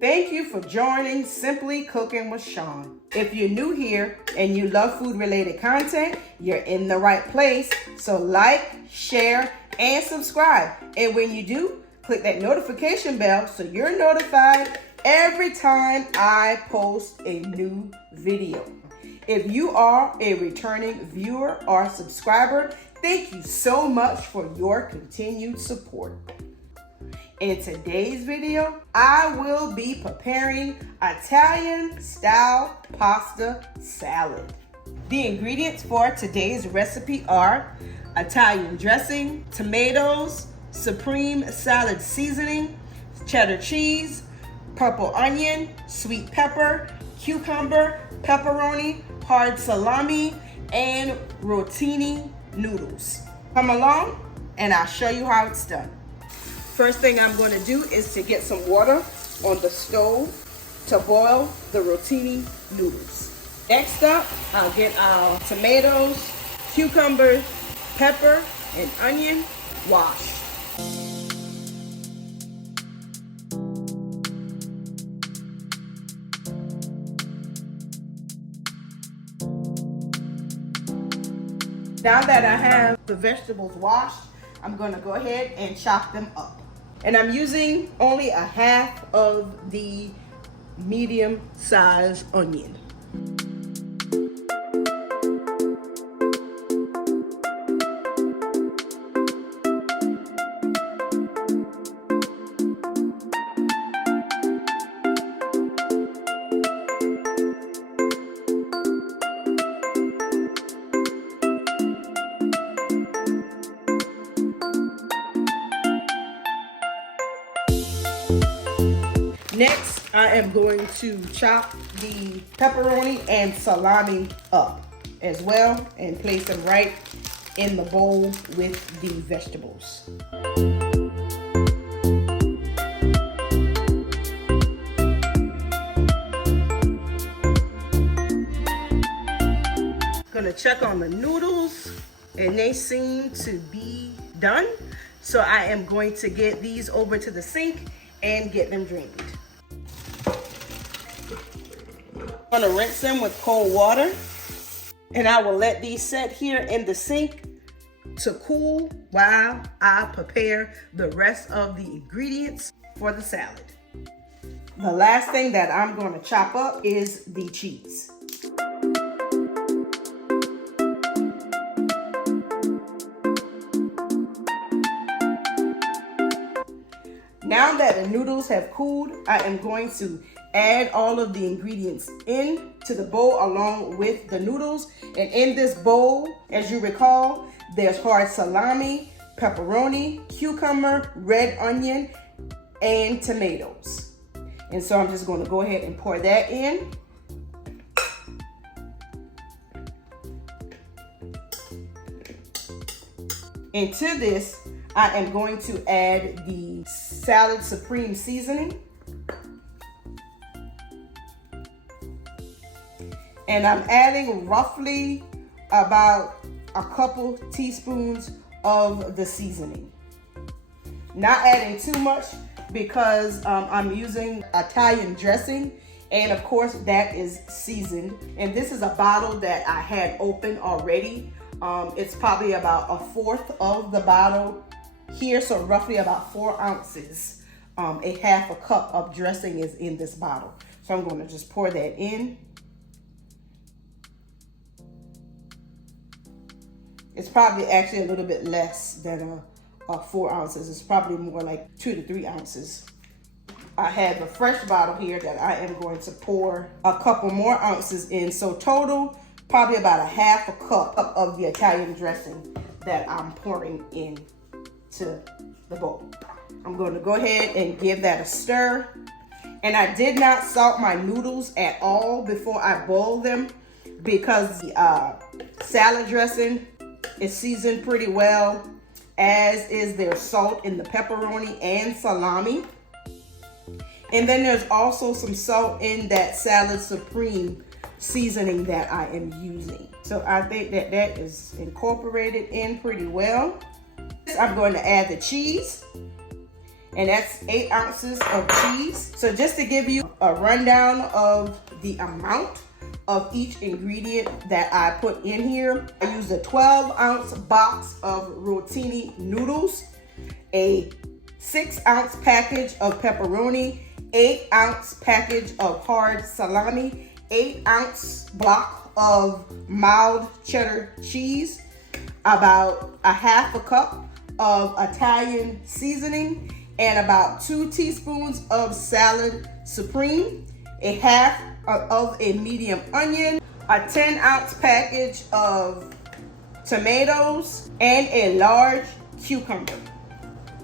Thank you for joining Simply Cooking with Shawn. If you're new here and you love food-related content, you're in the right place. So like, share, and subscribe. And when you do, click that notification bell so you're notified every time I post a new video. If you are a returning viewer or subscriber, thank you so much for your continued support. In today's video, I will be preparing Italian-style pasta salad. The ingredients for today's recipe are Italian dressing, tomatoes, supreme salad seasoning, cheddar cheese, purple onion, sweet pepper, cucumber, pepperoni, hard salami, and rotini noodles. Come along and I'll show you how it's done. First thing I'm going to do is to get some water on the stove to boil the rotini noodles. Next up, I'll get our tomatoes, cucumbers, pepper, and onion washed. Now that I have the vegetables washed, I'm going to go ahead and chop them up. And I'm using only a half of the medium-sized onion. Next, I am going to chop the pepperoni and salami up as well and place them right in the bowl with the vegetables. Gonna check on the noodles and they seem to be done. So I am going to get these over to the sink and get them drained. I'm gonna rinse them with cold water and I will let these set here in the sink to cool while I prepare the rest of the ingredients for the salad. The last thing that I'm going to chop up is the cheese. Now that the noodles have cooled, I am going to add all of the ingredients into the bowl along with the noodles. And in this bowl, as you recall, there's hard salami, pepperoni, cucumber, red onion, and tomatoes. And so I'm just going to go ahead and pour that in. Into this, I am going to add the salad supreme seasoning. And I'm adding roughly about a couple teaspoons of the seasoning. Not adding too much because I'm using Italian dressing, and of course that is seasoned. And this is a bottle that I had open already. It's probably about a fourth of the bottle here, so roughly about 4 ounces. A half a cup of dressing is in this bottle. So I'm going to just pour that in. It's probably actually a little bit less than 4 ounces. It's probably more like 2 to 3 ounces. I have a fresh bottle here that I am going to pour a couple more ounces in. So total, probably about a half a cup of the Italian dressing that I'm pouring in to the bowl. I'm going to go ahead and give that a stir. And I did not salt my noodles at all before I boiled them because the salad dressing is seasoned pretty well, as is their salt in the pepperoni and salami. And then there's also some salt in that salad supreme seasoning that I am using. So I think that that is incorporated in pretty well. I'm going to add the cheese. and that's 8 ounces of cheese. So just to give you a rundown of the amount of each ingredient that I put in here, I used a 12-ounce box of Rotini noodles, a 6-ounce package of pepperoni, 8-ounce package of hard salami, 8-ounce block of mild cheddar cheese, about a half a cup of Italian seasoning, and about 2 teaspoons of salad supreme, a half of a medium onion, a 10-ounce package of tomatoes, and a large cucumber.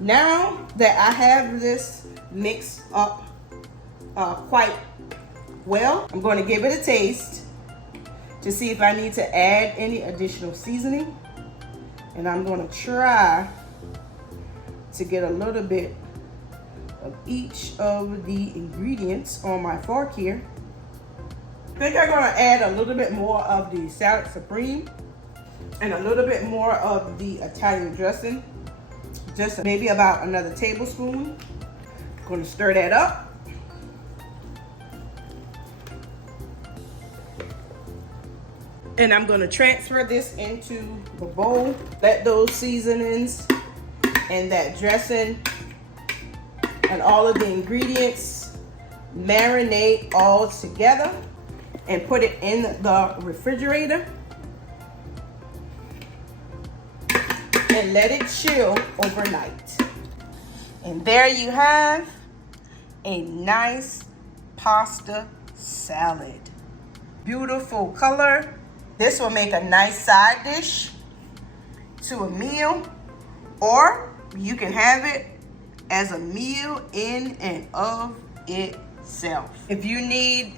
Now that I have this mixed up quite well, I'm going to give it a taste to see if I need to add any additional seasoning. And I'm going to try to get a little bit of each of the ingredients on my fork here. I think I'm going to add a little bit more of the salad supreme and a little bit more of the Italian dressing. Just maybe about another tablespoon. I'm going to stir that up. And I'm going to transfer this into the bowl. Let those seasonings and that dressing and all of the ingredients marinate all together, and put it in the refrigerator and let it chill overnight. And there you have a nice pasta salad. Beautiful color. This will make a nice side dish to a meal, or you can have it as a meal in and of itself. If you need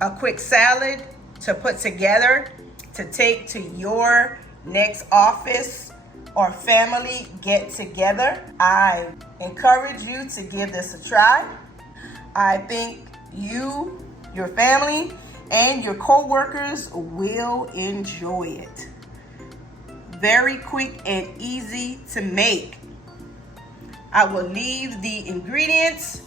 a quick salad to put together to take to your next office or family get together, I encourage you to give this a try. I think you, your family, and your co-workers will enjoy it. Very quick and easy to make. I will leave the ingredients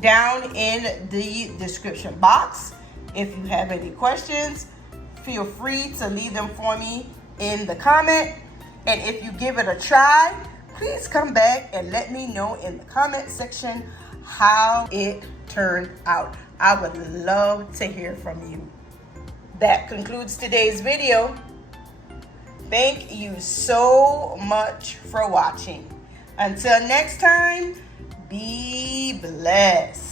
down in the description box. If you have any questions, feel free to leave them for me in the comment. And if you give it a try, please come back and let me know in the comment section how it turned out. I would love to hear from you. That concludes today's video. Thank you so much for watching. Until next time, be blessed.